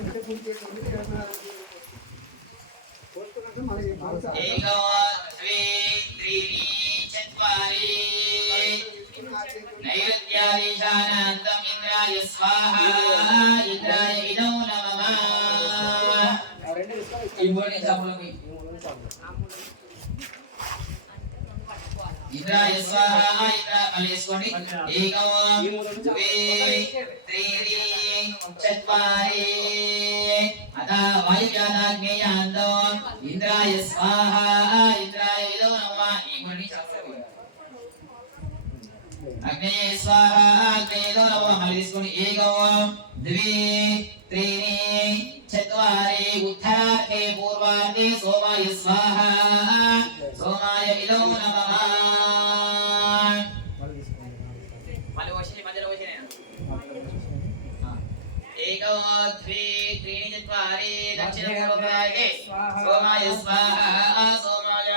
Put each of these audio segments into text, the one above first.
एको द्वे त्रीणि चत्वारि नैवेद्यादिशानान्तम् इंद्राय स्वाहा इंद्राय इदो नमः इंद्राय स्वाहा इंद्रा मलेश्वरी एको द्वे त्रीणि चत्वारि अथा वायुजानाग्नेयान्तो इंद्राय स्वाहा इंद्राय इदो नमः अग्ने स्वाहा अग्ने इदो नमः मलेश्वरी एको द्वे त्रीणि चत्वारि उत्तरार्धे पूर्वार्धे सोमाय स्वाहा सोमाय इदो नमः एको द्वे त्रीणि चत्वारि दक्षिणपूर्वभागे सोमाय स्वाहा सोमाय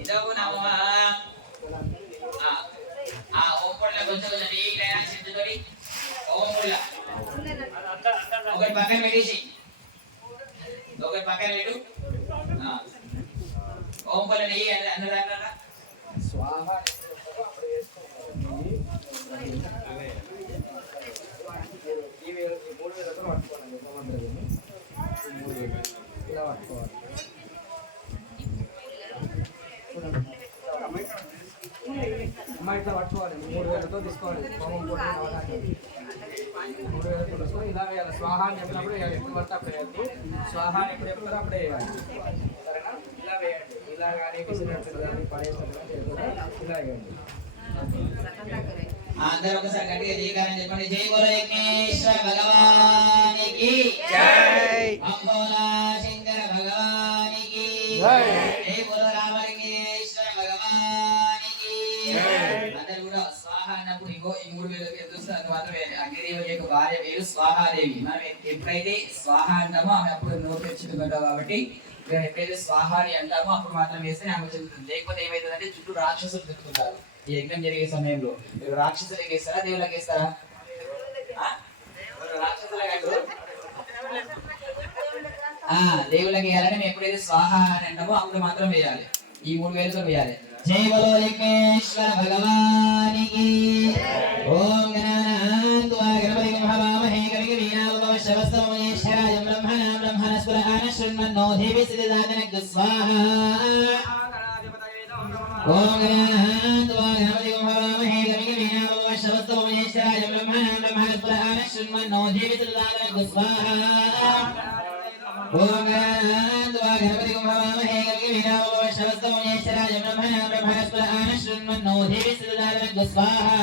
इदो नमः ओम पडला కొంచెం నీకు లైనా సిద్ధతోటి ఓం ముల్లా ఒకటి పక్కన పెట్టేసి ఒకటి పక్కన పెట్టు ఓం పల్ల నెయ్యి అన్నదాకా స్వాహ ఇలా పట్టుకోవాలి అమ్మ ఇట్లా పట్టుకోవాలి 3000తో తీసుకోవాలి హోమం పోటీ 3000తో తీసుకొని ఇలా వేయాలి స్వాహ అని చెప్పినప్పుడు వేయాలి ఎప్పుడు పడితే అప్పుడు వేయద్దు స్వాహ అని ఎప్పుడు చెప్తారో అప్పుడే వేయాలి సరేనా ఇలా వేయండి ఇలా కానీ విసినట్టు కానీ పడేస్తారు ఇలా వేయండి అందరూ ఒకసారి గట్టిగా జయకారం చెప్పండి జై బోలో యజ్ఞేశ్వర భగవానికి జై అంబోలా శంకర భగవానికి జై జై బోలో రామలింగేశ్వర భగవానికి జై అందరూ కూడా స్వాహ అన్నప్పుడు ఇంకో ఈ 3000కి ఎదురుస్తారు మాత్రమే అగ్నిదేవుని యొక్క భార్య పేరు స్వాహాదేవి మనం ఎప్పుడైతే స్వాహ అంటామో ఆమె అప్పుడు నోరు తెచ్చుకుంటాం కాబట్టి ఎప్పుడైతే స్వాహ అని అంటామో అప్పుడు మాత్రం వేస్తే ఆమె చెందుతుంది లేకపోతే ఏమైతుందంటే చుట్టూ రాక్షసులు తిరుగుతుంటారు ఈ యజ్ఞం జరిగే సమయంలో రాక్షసులు ఎగేస్తారా దేవుళ్ళకి వేస్తారా దేవుళ్ళకి వేయాలని మేము ఎప్పుడైతే స్వాహ అని అంటామో అప్పుడు మాత్రం వేయాలి ఈ 3000తో వేయాలి జై బలో యజ్ఞేశ్వర భగవానికి ఓం గణానాన్త్వా గణపతిం హవామహే కవిం వీణావశవస్తమయేశ్వరాయ బ్రహ్మణా బ్రహ్మణస్పద ఆనశృణ్వన్నో దేవి సిద్ధాదనక్ స్వాహా ఓం గణానాన్త్వా గణపతిం హవామహే కవిం వీణావశవస్తమయేశ్వరాయ బ్రహ్మణా బ్రహ్మణస్పద ఆనశృణ్వన్నో దేవి సిద్ధాదనక్ స్వాహా ఓం గణానాన్త్వా గణపతిం హవామహే కవిం వీణావశవస్తమయేశ్వరాయ బ్రహ్మణా బ్రహ్మణస్పద ఆనశృణ్వన్నో దేవి సిద్ధాదనక్ స్వాహా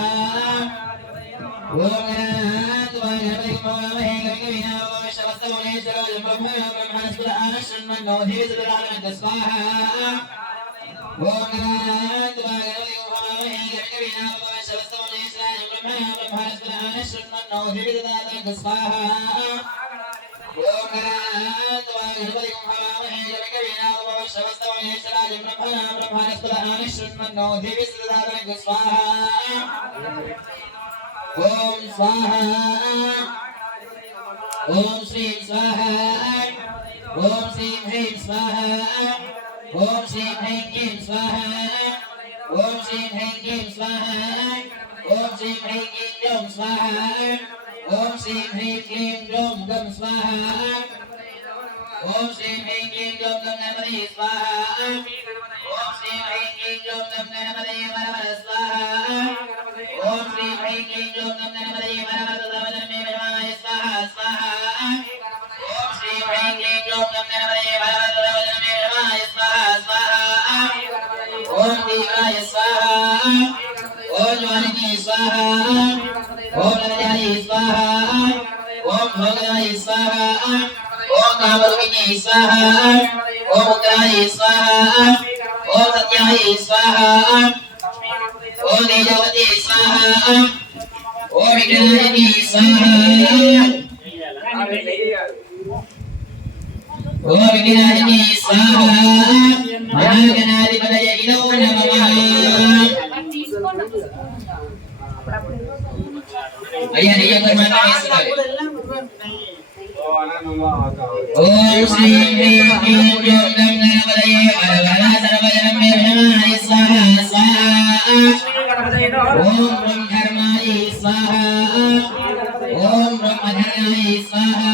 ఓం గణానాన్త్వా గణపతిం హవామహే కవిం వీణావశవస్తమయేశ్వరాయ బ్రహ్మణా బ్రహ్మణస్పద ఆనశృణ్వన్నో దేవి సిద్ధాదనక్ స్వాహా ఓం గణానాన్త్వా గణపతిం హవామహే కవిం వీణావశవస్తమయేశ్వరాయ బ్రహ్మణా బ్రహ్మణస్పద ఆనశృణ్వన్నో దేవి సిద్ధాదనక్ స్వాహా ఓం గణానాన్త్వా గణపతిం హవామహే కవిం వీణావశవస్తమయేశ్వరాయ బ్రహ్మణా బ్రహ్మణస్పద ఆనశృణ్వన్నో దేవి సిద్ధాదనక్ స్వాహా ఓం స్వాహా ఓం శ్రీం స్వాహా ఓం శ్రీం హ్రీం స్వాహా ఓం శ్రీం హ్రీం క్లీం స్వాహా ఓం శ్రీం హ్రీం క్లీం స్వాహా ఓం శ్రీం హ్రీం క్లీం గ్లౌం స్వాహా ఓం శ్రీం హ్రీం క్లీం గ్లౌం గం స్వాహా ఓం శ్రీం హ్రీం క్లీం గ్లౌం గం గణపతి స్వాహా ఓం శ్రీం హ్రీం క్లీం గ్లౌం గం గణపతి వరవర స్వాహా ఓం శ్రీం హ్రీం క్లీం గ్లౌం గం గణపతి వరవర సర్వధర్మే విరమాయ స్వాహా స్వాహా ఓం శ్రీం హ్రీం క్లీం గ్లౌం గం గణపతి వరవర సర్వధర్మే విరమాయ స్వాహా స్వాహా ఓం దీవాయ స్వాహా ఓం జ్వాలిని స్వాహా ఓం నరజాయ స్వాహా ఓం భోగదాయ స్వాహా ఓం కామరూపిణి స్వాహా ఓం ఉగ్రాయ స్వాహా ఓం సత్యాయ స్వాహా ఓం తేజవతి స్వాహా ఓం విఘ్ననాశిని స్వాహా ఓం విఘ్ననాశిని స్వాహా మహాగణాధిపతయ ఇదో నమః అయ్యా నెయ్యి ఒకటి మాత్రం వేసుకోవాలి ఓం శ్రీ హ్రీం హ్రీం ఓం గం గణపతయే వరవర సర్వజనమే నమః స్వాహా స్వాహా ఓం బ్రహ్మధర్మాయ స్వాహా ఓం బ్రహ్మధర్మాయ స్వాహా